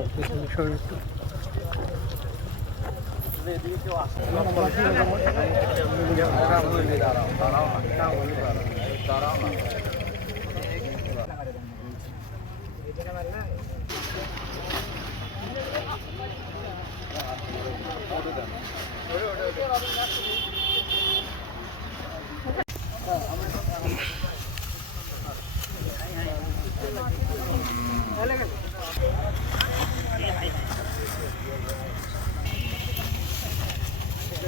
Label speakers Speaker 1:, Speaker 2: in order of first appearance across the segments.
Speaker 1: সব পিছনে সরে একটু। ভিডিও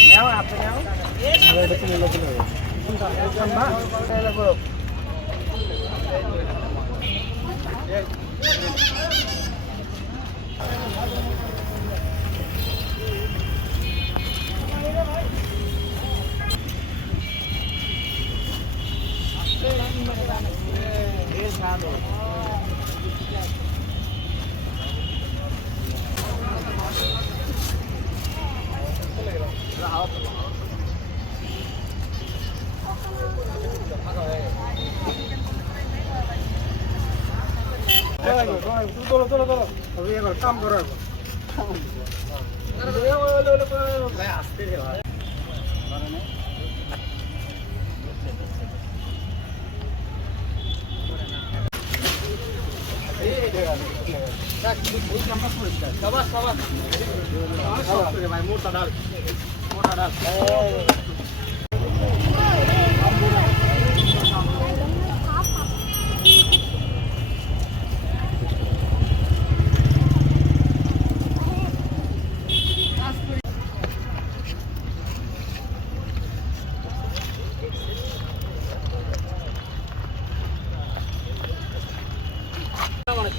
Speaker 1: নেও আপনি নেও এটা কি লোক না তোলো তোলো তোলো কাম করো আসতে রে ভাই সবার সবার ভাই মোটা ডাল Ya,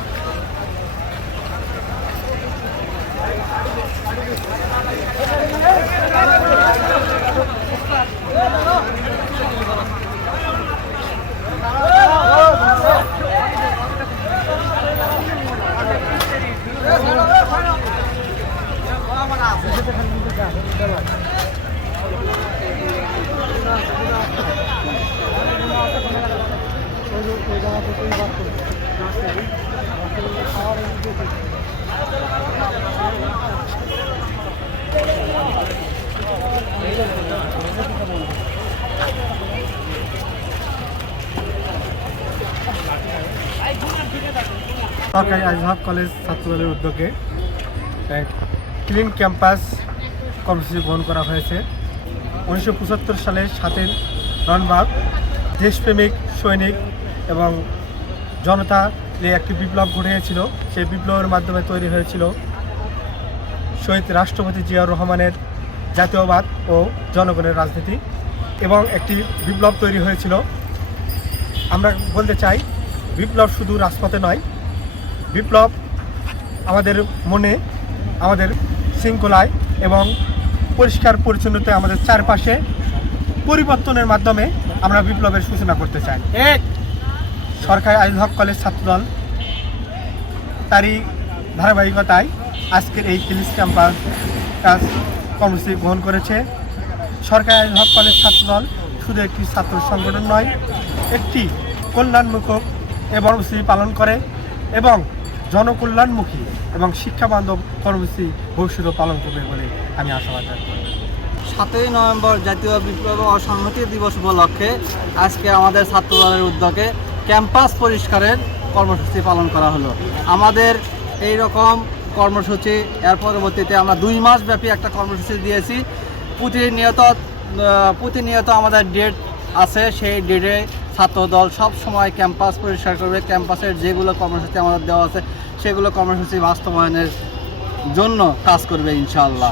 Speaker 1: মোটা ডাল অনেক কষ্ট পাঁচশো সরকারি আজহাব কলেজ ছাত্রদলের উদ্যোগে ক্লিন ক্যাম্পাস কর্মসূচি গ্রহণ করা হয়েছে। উনিশশো পঁচাত্তর সালে সাতের রনবাগ দেশপ্রেমিক, সৈনিক এবং জনতা একটি বিপ্লব ঘটেছিল সেই বিপ্লবের মাধ্যমে তৈরি হয়েছিল শহীদ রাষ্ট্রপতি জিয়াউর রহমানের জাতীয়বাদ ও জনগণের রাজনীতি এবং একটি বিপ্লব তৈরি হয়েছিল। আমরা বলতে চাই, বিপ্লব শুধু রাজপথে নয় বিপ্লব আমাদের মনে, আমাদের শৃঙ্খলায় এবং পরিষ্কার পরিচ্ছন্নতায় আমাদের চারপাশে পরিবর্তনের মাধ্যমে আমরা বিপ্লবের সূচনা করতে চাই। এক, সরকারি আইল হক কলেজ ছাত্রদল। তারই ধারাবাহিকতায় আজকের এই ক্লিস ক্যাম্পাস কাজ কর্মসূচি গ্রহণ করেছে। সরকারি আইন হক কলেজ ছাত্রদল শুধু একটি ছাত্র সংগঠন নয়, একটি কল্যাণমূলক এ কর্মসূচি পালন করে এবং জনকল্যাণমুখী এবং শিক্ষাবান্ধব কর্মসূচি ভবিষ্যতে পালন করবে বলে আমি আশাবাদ করি
Speaker 2: সাতই নভেম্বর জাতীয় বিপ্লব ও সংহতি দিবস উপলক্ষে আজকে আমাদের ছাত্রদলের উদ্যোগে ক্যাম্পাস পরিষ্কারের কর্মসূচি পালন করা হলো। আমাদের এই রকম কর্মসূচি, এর পরবর্তীতে আমরা দুই মাস ব্যাপী একটা কর্মসূচি দিয়েছি। প্রতিনিয়ত প্রতিনিয়ত আমাদের ডেট আছে, সেই ডেটে ছাত্রদল সব সময় ক্যাম্পাস পরিষ্কার করবে। ক্যাম্পাসের যেগুলো কর্মসূচি আমাদের দেওয়া আছে, সেগুলো কর্মসূচি বাস্তবায়নের জন্য কাজ করবে ইনশাআল্লাহ।